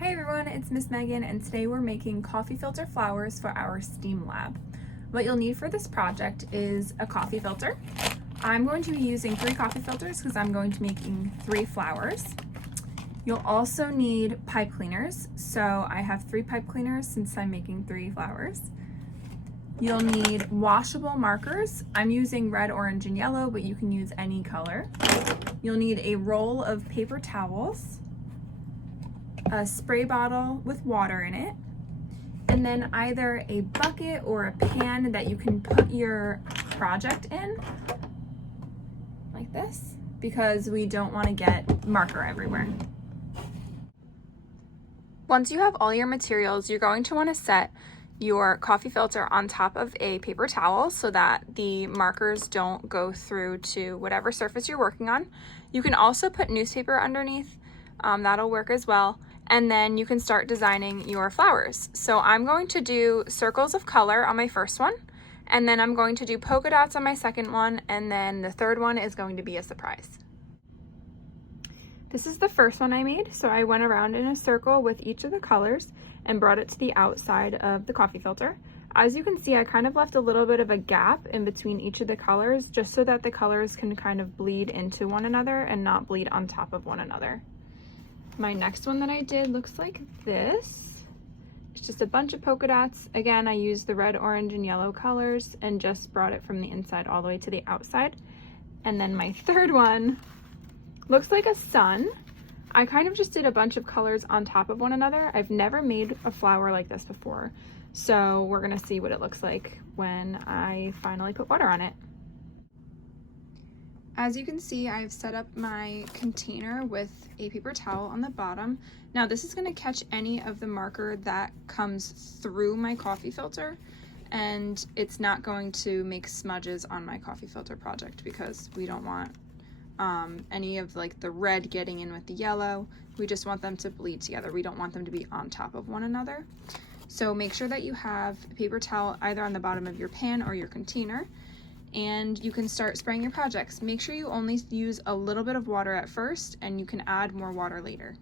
Hi everyone, it's Miss Megan, and today we're making coffee filter flowers for our STEAM lab. What you'll need for this project is a coffee filter. I'm going to be using 3 coffee filters because I'm going to be making 3 flowers. You'll also need pipe cleaners, so I have 3 pipe cleaners since I'm making 3 flowers. You'll need washable markers. I'm using red, orange, and yellow, but you can use any color. You'll need a roll of paper towels, a spray bottle with water in it, and then either a bucket or a pan that you can put your project in, like this, because we don't want to get marker everywhere. Once you have all your materials, you're going to want to set your coffee filter on top of a paper towel so that the markers don't go through to whatever surface you're working on. You can also put newspaper underneath, that'll work as well. And then you can start designing your flowers. So I'm going to do circles of color on my first one, and then I'm going to do polka dots on my second one, and then the third one is going to be a surprise. This is the first one I made, so I went around in a circle with each of the colors and brought it to the outside of the coffee filter. As you can see, I kind of left a little bit of a gap in between each of the colors just so that the colors can kind of bleed into one another and not bleed on top of one another. My next one that I did looks like this. It's just a bunch of polka dots. Again, I used the red, orange, and yellow colors and just brought it from the inside all the way to the outside. And then my third one looks like a sun. I kind of just did a bunch of colors on top of one another. I've never made a flower like this before, so we're gonna see what it looks like when I finally put water on it. As you can see, I've set up my container with a paper towel on the bottom. Now this is going to catch any of the marker that comes through my coffee filter, and it's not going to make smudges on my coffee filter project because we don't want any of like the red getting in with the yellow. We just want them to bleed together. We don't want them to be on top of one another. So make sure that you have a paper towel either on the bottom of your pan or your container, and you can start spraying your projects. Make sure you only use a little bit of water at first, and you can add more water later.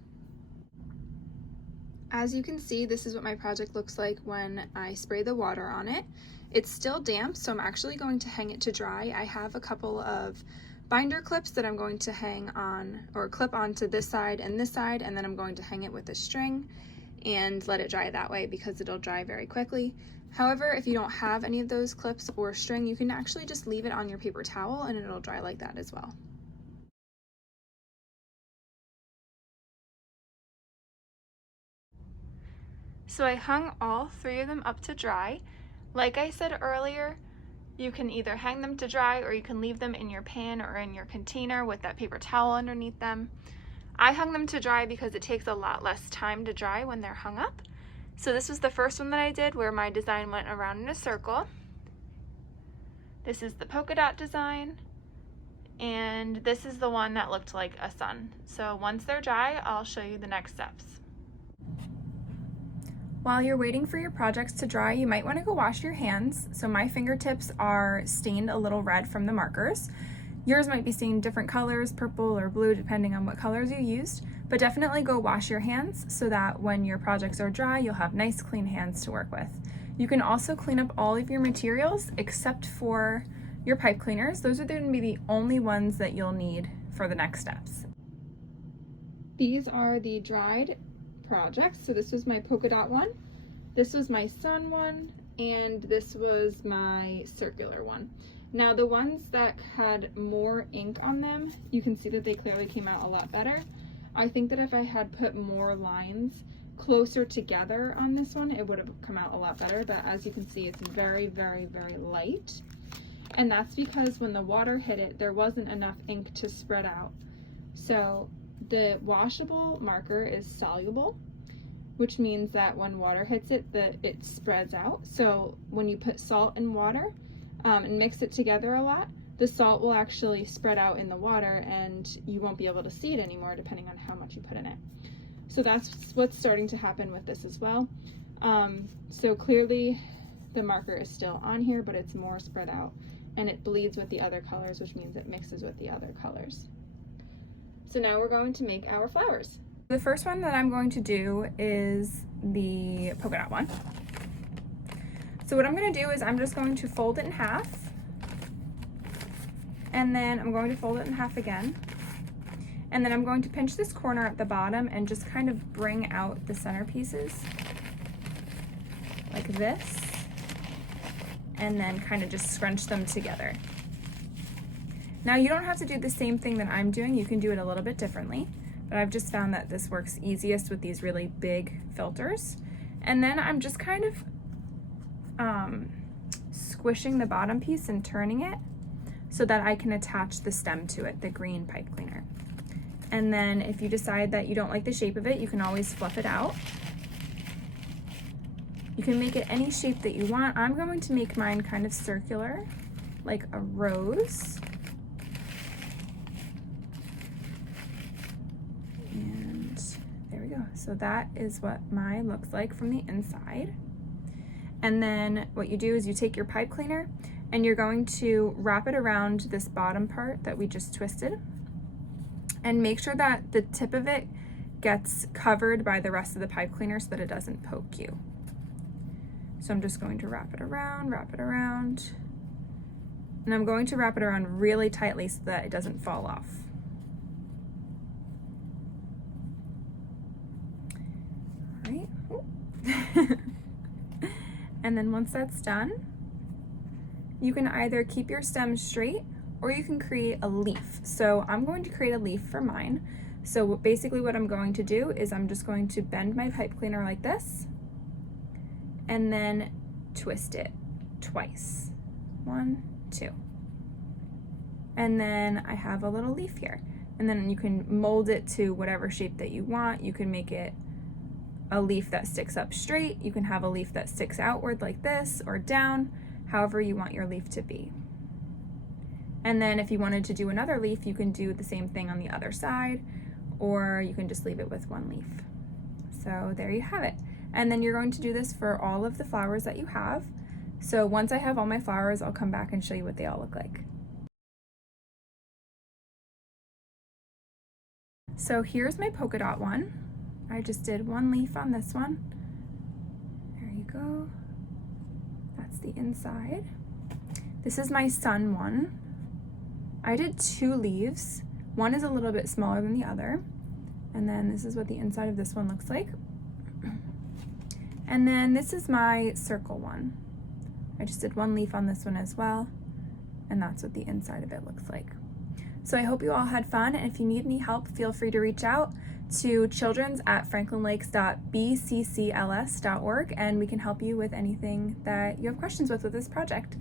As you can see, this is what my project looks like when I spray the water on it. It's still damp, so I'm actually going to hang it to dry. I have a couple of binder clips that I'm going to hang on or clip onto this side, and then I'm going to hang it with a string and let it dry that way because it'll dry very quickly. However, if you don't have any of those clips or string, you can actually just leave it on your paper towel and it'll dry like that as well. So I hung all 3 of them up to dry. Like I said earlier, you can either hang them to dry or you can leave them in your pan or in your container with that paper towel underneath them. I hung them to dry because it takes a lot less time to dry when they're hung up. So this was the first one that I did where my design went around in a circle. This is the polka dot design, and this is the one that looked like a sun. So once they're dry, I'll show you the next steps. While you're waiting for your projects to dry, you might want to go wash your hands. So my fingertips are stained a little red from the markers. Yours might be stained different colors, purple or blue, depending on what colors you used, but definitely go wash your hands so that when your projects are dry, you'll have nice clean hands to work with. You can also clean up all of your materials except for your pipe cleaners. Those are going to be the only ones that you'll need for the next steps. These are the dried projects. So this was my polka dot one, this was my sun one, and this was my circular one. Now the ones that had more ink on them, you can see that they clearly came out a lot better. I think that if I had put more lines closer together on this one, it would have come out a lot better, but as you can see, it's very, very, very light. And that's because when the water hit it, there wasn't enough ink to spread out. So the washable marker is soluble, which means that when water hits it, it spreads out. So when you put salt and water and mix it together a lot, the salt will actually spread out in the water and you won't be able to see it anymore depending on how much you put in it. So that's what's starting to happen with this as well. So clearly the marker is still on here, but it's more spread out and it bleeds with the other colors, which means it mixes with the other colors. So now we're going to make our flowers. The first one that I'm going to do is the polka dot one. So what I'm going to do is I'm just going to fold it in half, and then I'm going to fold it in half again, and then I'm going to pinch this corner at the bottom and just kind of bring out the center pieces like this, and then kind of just scrunch them together. Now you don't have to do the same thing that I'm doing, you can do it a little bit differently, but I've just found that this works easiest with these really big filters. And then I'm just kind of squishing the bottom piece and turning it so that I can attach the stem to it, the green pipe cleaner. And then if you decide that you don't like the shape of it, you can always fluff it out. You can make it any shape that you want. I'm going to make mine kind of circular, like a rose. And there we go. So that is what mine looks like from the inside. And then what you do is you take your pipe cleaner and you're going to wrap it around this bottom part that we just twisted, and make sure that the tip of it gets covered by the rest of the pipe cleaner so that it doesn't poke you. So I'm just going to wrap it around, and I'm going to wrap it around really tightly so that it doesn't fall off. All right. And then once that's done, you can either keep your stem straight or you can create a leaf. So I'm going to create a leaf for mine. So basically what I'm going to do is I'm just going to bend my pipe cleaner like this and then twist it twice. 1, 2. And then I have a little leaf here. And then you can mold it to whatever shape that you want. You can make it a leaf that sticks up straight. You can have a leaf that sticks outward like this or down, however you want your leaf to be. And then if you wanted to do another leaf, you can do the same thing on the other side, or you can just leave it with one leaf. So there you have it. And then you're going to do this for all of the flowers that you have. So once I have all my flowers, I'll come back and show you what they all look like. So here's my polka dot one. I just did one leaf on this one. There you go. That's the inside. This is my sun one. I did 2 leaves. One is a little bit smaller than the other. And then this is what the inside of this one looks like. And then this is my circle one. I just did 1 leaf on this one as well. And that's what the inside of it looks like. So I hope you all had fun, and if you need any help, feel free to reach out to childrens@franklinlakes.bccls.org, and we can help you with anything that you have questions with this project.